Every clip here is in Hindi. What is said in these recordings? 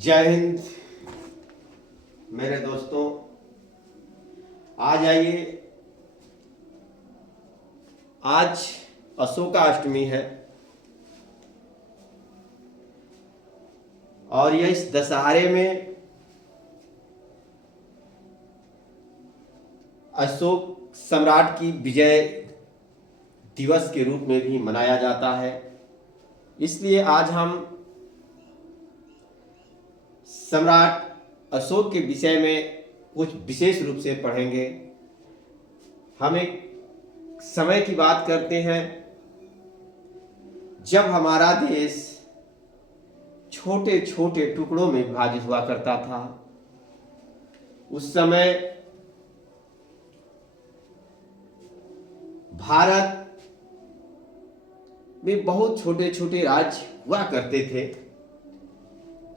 जय हिंद मेरे दोस्तों। आज आइए, आज अशोकाष्टमी है और यह इस दशहरे में अशोक सम्राट की विजय दिवस के रूप में भी मनाया जाता है। इसलिए आज हम सम्राट अशोक के विषय में कुछ विशेष रूप से पढ़ेंगे। हम एक समय की बात करते हैं जब हमारा देश छोटे छोटे टुकड़ों में विभाजित हुआ करता था। उस समय भारत में बहुत छोटे छोटे राज्य हुआ करते थे।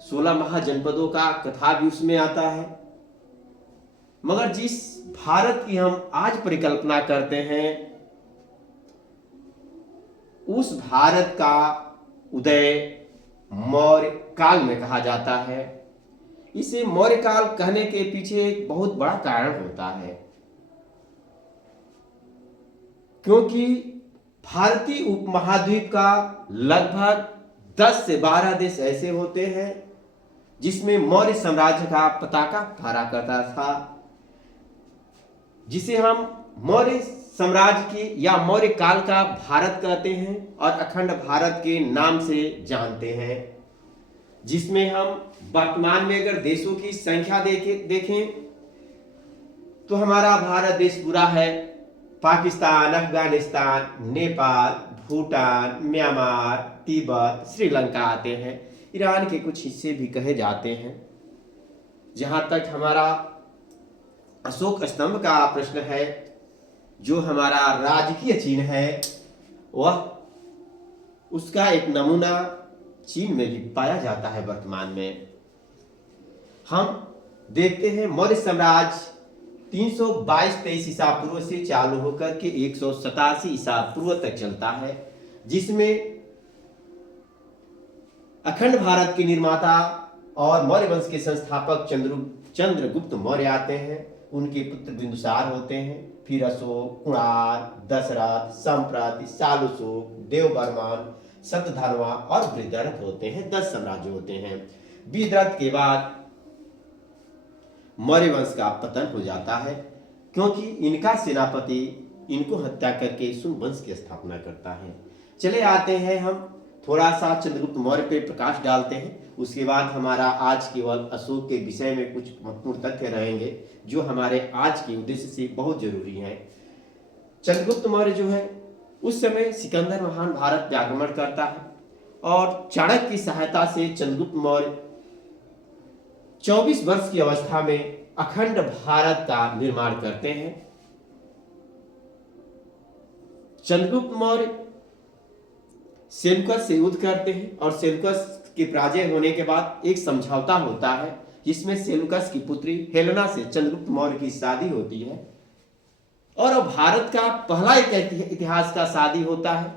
16 महाजनपदों का कथा भी उसमें आता है। मगर जिस भारत की हम आज परिकल्पना करते हैं, उस भारत का उदय मौर्य काल में कहा जाता है। इसे मौर्य काल कहने के पीछे एक बहुत बड़ा कारण होता है, क्योंकि भारतीय उपमहाद्वीप का लगभग 10 से 12 देश ऐसे होते हैं जिसमें मौर्य साम्राज्य का पताका फहरा करता था, जिसे हम मौर्य साम्राज्य की या मौर्य काल का भारत कहते हैं और अखंड भारत के नाम से जानते हैं। जिसमें हम वर्तमान में अगर देशों की संख्या देखें तो हमारा भारत देश पूरा है। पाकिस्तान, अफगानिस्तान, नेपाल, भूटान, म्यांमार, तिब्बत, श्रीलंका आते हैं। ईरान के कुछ हिस्से भी कहे जाते हैं। जहां तक हमारा अशोक स्तंभ का प्रश्न है, जो हमारा राजकीय चिन्ह है, वह उसका एक नमूना चीन में भी पाया जाता है। वर्तमान में हम देखते हैं मौर्य साम्राज्य 322-23 ईसा पूर्व से चालू होकर के 187 ईसा पूर्व तक चलता है, जिसमें अखंड भारत के निर्माता और मौर्य वंश के संस्थापक चंद्रगुप्त मौर्य आते हैं। उनके पुत्र बिंदुसार होते हैं। फिर अशोक, कुणार, दशरथ, संप्रति, शालुशोक, देवबर्मन, शतधर्मा और वृद्धरथ होते हैं। 10 साम्राज्य होते हैं। वृद्धरथ के बाद मौर्य वंश का पतन हो जाता है, क्योंकि इनका सेनापति इनको हत्या करके सुन वंश की स्थापना करता है। चले आते हैं, हम थोड़ा सा चंद्रगुप्त मौर्य पे प्रकाश डालते हैं। उसके बाद हमारा आज केवल अशोक के विषय में कुछ महत्वपूर्ण तथ्य रहेंगे जो हमारे आज के उद्देश्य से बहुत जरूरी हैं। चंद्रगुप्त मौर्य जो है, उस समय सिकंदर महान भारत पे आक्रमण करता है और चाणक्य की सहायता से चंद्रगुप्त मौर्य 24 वर्ष की अवस्था में अखंड भारत का निर्माण करते हैं। चंद्रगुप्त मौर्य सेल्यूकस से युद्ध करते हैं और सेल्यूकस के पराजय होने के बाद एक समझौता होता है, जिसमें सेल्यूकस की पुत्री हेलेना से चंद्रगुप्त मौर्य की शादी होती है और अब भारत का पहला एक इतिहास का शादी होता है,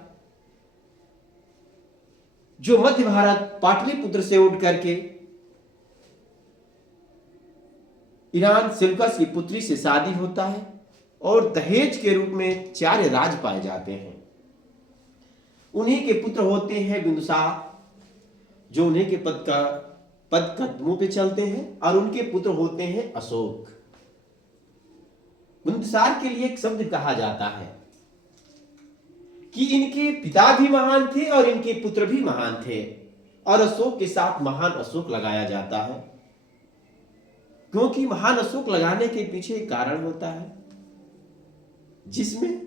जो मध्य भारत पाटलिपुत्र से उठ करके ईरान सेल्यूकस की पुत्री से शादी होता है और दहेज के रूप में 4 राज पाए जाते हैं। उन्हीं के पुत्र होते हैं बिंदुसार, जो उन्हीं के पद कदमों पे चलते हैं, और उनके पुत्र होते हैं अशोक। बिंदुसार के लिए एक शब्द कहा जाता है कि इनके पिता भी महान थे और इनके पुत्र भी महान थे, और अशोक के साथ महान अशोक लगाया जाता है, क्योंकि महान अशोक लगाने के पीछे एक कारण होता है, जिसमें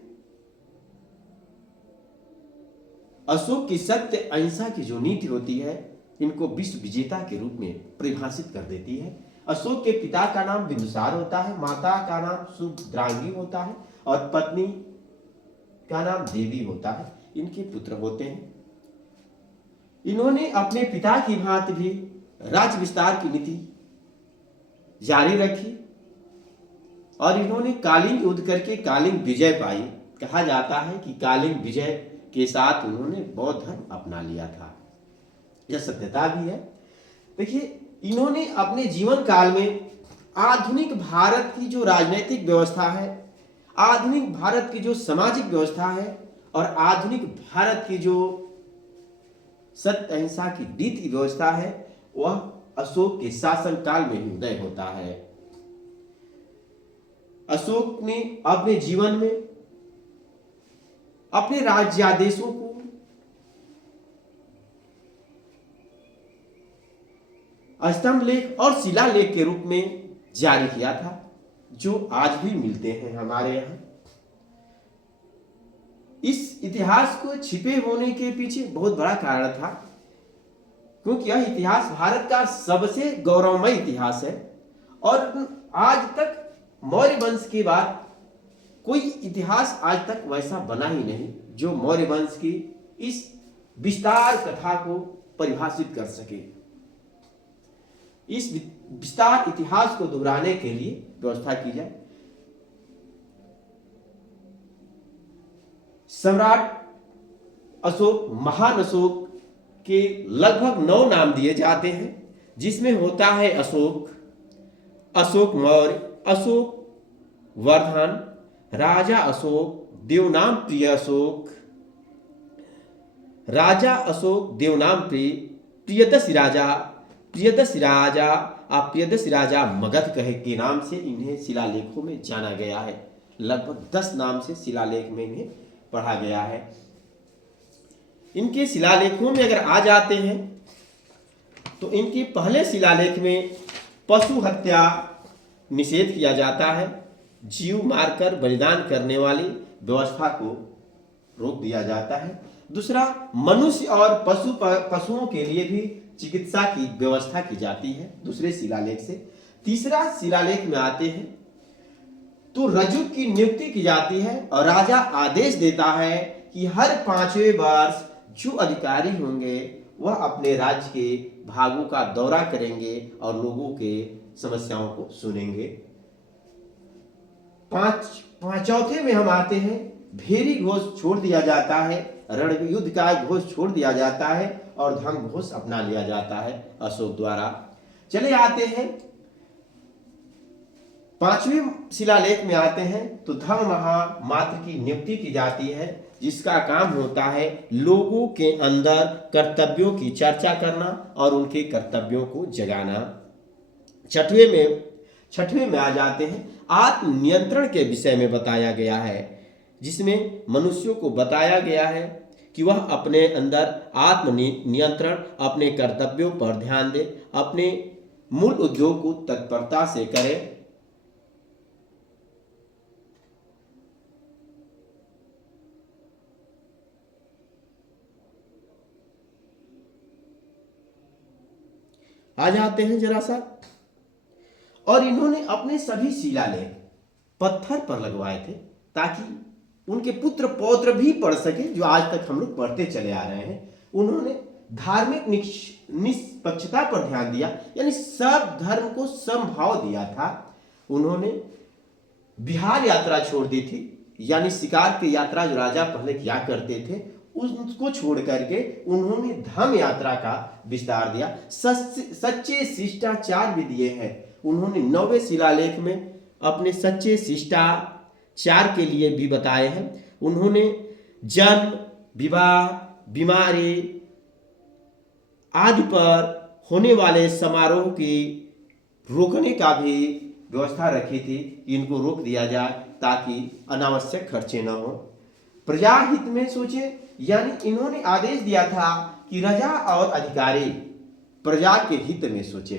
अशोक की सत्य अहिंसा की जो नीति होती है, इनको विश्व विजेता के रूप में परिभाषित कर देती है। अशोक के पिता का नाम बिंदुसार होता है, माता का नाम सुभद्रांगी होता है और पत्नी का नाम देवी होता है। इनके पुत्र होते हैं। इन्होंने अपने पिता की भांति भी राज्य विस्तार की नीति जारी रखी और इन्होंने कालिंग युद्ध करके कालिंग विजय पाई। कहा जाता है कि कालिंग विजय के साथ उन्होंने बौद्ध धर्म अपना लिया था। यह सत्यता भी है। देखिए, इन्होंने अपने जीवन काल में आधुनिक भारत की जो राजनीतिक व्यवस्था है, आधुनिक भारत की जो सामाजिक व्यवस्था है और आधुनिक भारत की जो सत्य अहिंसा की नीति व्यवस्था है, वह अशोक के शासन काल में ही उदय होता है। अशोक ने अपने जीवन में अपने राज्यादेशों को स्तंभ लेख और शिलालेख के रूप में जारी किया था, जो आज भी मिलते हैं हमारे यहाँ। इस इतिहास को छिपे होने के पीछे बहुत बड़ा कारण था, क्योंकि यह इतिहास भारत का सबसे गौरवमय इतिहास है और आज तक मौर्य वंश के बाद कोई इतिहास आज तक वैसा बना ही नहीं जो मौर्य वंश की इस विस्तार कथा को परिभाषित कर सके। इस विस्तार इतिहास को दोहराने के लिए व्यवस्था की जाए। सम्राट अशोक, महान अशोक के लगभग 9 नाम दिए जाते हैं, जिसमें होता है अशोक, अशोक मौर्य, अशोक वर्धन, राजा अशोक, देवनाम प्रिय अशोक, राजा अशोक देवनाम प्रिय, प्रियदर्शी राजा, प्रियदर्शी राजा, प्रियदर्शी राजा मगध कहे के नाम से इन्हें शिलालेखों में जाना गया है। लगभग 10 नाम से शिलालेख में इन्हें पढ़ा गया है। इनके शिलालेखों में अगर आ जाते हैं तो इनके पहले शिलालेख में पशु हत्या निषेध किया जाता है, जीव मारकर बलिदान करने वाली व्यवस्था को रोक दिया जाता है। दूसरा, मनुष्य और पशुओं के लिए भी चिकित्सा की व्यवस्था की जाती है दूसरे शिलालेख से। तीसरा शिलालेख में आते हैं तो रजक की नियुक्ति की जाती है और राजा आदेश देता है कि हर 5वें वर्ष जो अधिकारी होंगे वह अपने राज्य के भागों का दौरा करेंगे और लोगों के समस्याओं को सुनेंगे। चौथे में हम आते हैं, भेरी घोष छोड़ दिया जाता है, रण युद्ध का घोष छोड़ दिया जाता है और धर्म घोष अपना लिया जाता है अशोक द्वारा। चले आते हैं 5वें शिलालेख में आते हैं तो धर्म महामात्र की नियुक्ति की जाती है, जिसका काम होता है लोगों के अंदर कर्तव्यों की चर्चा करना और उनके कर्तव्यों को जगाना। छठवें में आ जाते हैं, आत्मनियंत्रण के विषय में बताया गया है, जिसमें मनुष्यों को बताया गया है कि वह अपने अंदर आत्मनियंत्रण, अपने कर्तव्यों पर ध्यान दे, अपने मूल उद्योग को तत्परता से करे। आ जाते हैं जरा सा, और इन्होंने अपने सभी शिलालेख पत्थर पर लगवाए थे ताकि उनके पुत्र पौत्र भी पढ़ सके, जो आज तक हम लोग पढ़ते चले आ रहे हैं। उन्होंने धार्मिक निष्पक्षता पर ध्यान दिया, यानी सब धर्म को समभाव दिया था। उन्होंने बिहार यात्रा छोड़ दी थी, यानी शिकार की यात्रा जो राजा पहले किया करते थे उसको छोड़ करके उन्होंने धर्म यात्रा का विस्तार दिया। सच्चे शिष्टाचार भी दिए हैं। उन्होंने 9वें शिलालेख में अपने सच्चे शिष्टाचार के लिए भी बताए हैं। उन्होंने जन्म, विवाह, बीमारी आदि पर होने वाले समारोह की रोकने का भी व्यवस्था रखी थी, इनको रोक दिया जाए ताकि अनावश्यक खर्चे न हो। प्रजा हित में सोचे, यानी इन्होंने आदेश दिया था कि राजा और अधिकारी प्रजा के हित में सोचे।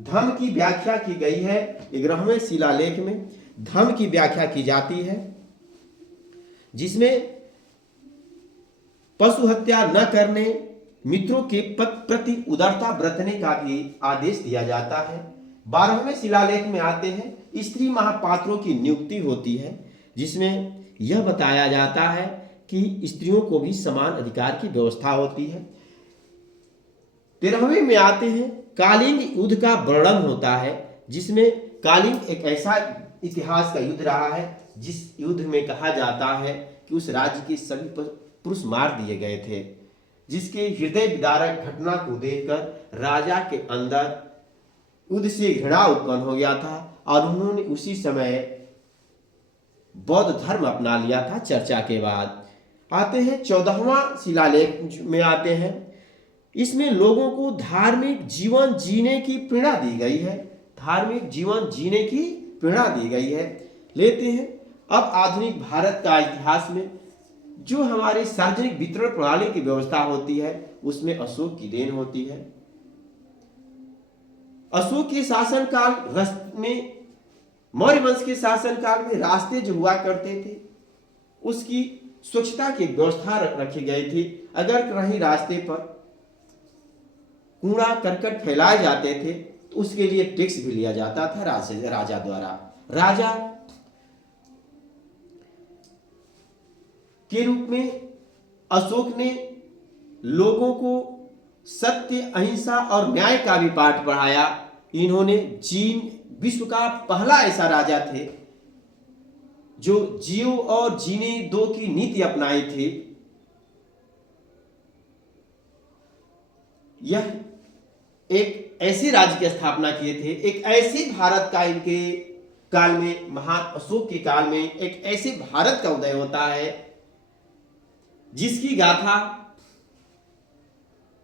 धर्म की व्याख्या की गई है 11वें शिलालेख में। धर्म की व्याख्या की जाती है जिसमें पशु हत्या न करने, मित्रों के प्रति उदारता बरतने का भी आदेश दिया जाता है। 12वें शिलालेख में आते हैं, स्त्री महापात्रों की नियुक्ति होती है, जिसमें यह बताया जाता है कि स्त्रियों को भी समान अधिकार की व्यवस्था होती है। 13वें में आते हैं, कालिंग युद्ध का वर्णन होता है, जिसमें कालिंग एक ऐसा इतिहास का युद्ध रहा है जिस युद्ध में कहा जाता है कि उस राज्य के सभी पुरुष मार दिए गए थे। जिसके हृदय विदारक घटना को देखकर राजा के अंदर युद्ध से घृणा उत्पन्न हो गया था और उन्होंने उसी समय बौद्ध धर्म अपना लिया था। चर्चा के बाद आते हैं 14वां शिलालेख में आते हैं। इसमें लोगों को धार्मिक जीवन जीने की प्रेरणा दी गई है। धार्मिक जीवन जीने की प्रेरणा दी गई है। लेते हैं अब आधुनिक भारत का इतिहास में जो हमारी सार्वजनिक वितरण प्रणाली की व्यवस्था होती है उसमें अशोक की देन होती है। अशोक के शासनकाल में, मौर्य वंश के शासनकाल में रास्ते जो हुआ करते थे उसकी स्वच्छता की व्यवस्था रखी गई थी। अगर कहीं रास्ते पर कूड़ा करकट फैलाए जाते थे तो उसके लिए टैक्स भी लिया जाता था राजा द्वारा। राजा के रूप में अशोक ने लोगों को सत्य, अहिंसा और न्याय का भी पाठ पढ़ाया। इन्होंने विश्व का पहला ऐसा राजा थे जो जियो और जीने दो की नीति अपनाई थी। यह एक ऐसे राज्य की स्थापना किए थे, एक ऐसे भारत का इनके काल में, महान अशोक के काल में एक ऐसे भारत का उदय होता है जिसकी गाथा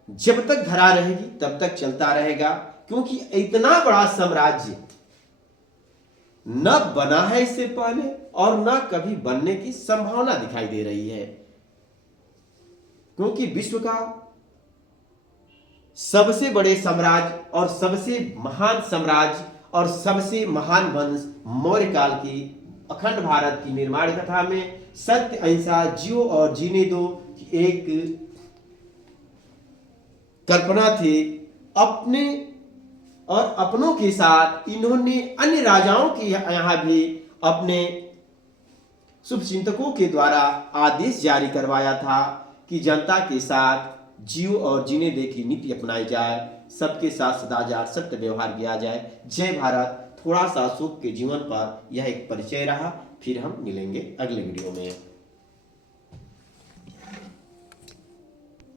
जब तक धरा रहेगी तब तक चलता रहेगा, क्योंकि इतना बड़ा साम्राज्य न बना है इससे पहले और न कभी बनने की संभावना दिखाई दे रही है। क्योंकि विश्व का सबसे बड़े साम्राज्य और सबसे महान साम्राज्य और सबसे महान वंश मौर्य काल की अखंड भारत की निर्माण कथा में सत्य, अहिंसा, जियो और जीने दो की एक कल्पना थी। अपने और अपनों के साथ इन्होंने अन्य राजाओं के यहां भी अपने शुभचिंतकों के द्वारा आदेश जारी करवाया था कि जनता के साथ जियो और जीने दे की नीति अपनाई जाए, सबके साथ सदाचार सत्य व्यवहार किया जाए। जय भारत। थोड़ा सा अशोक के जीवन पर यह एक परिचय रहा। फिर हम मिलेंगे अगले वीडियो में।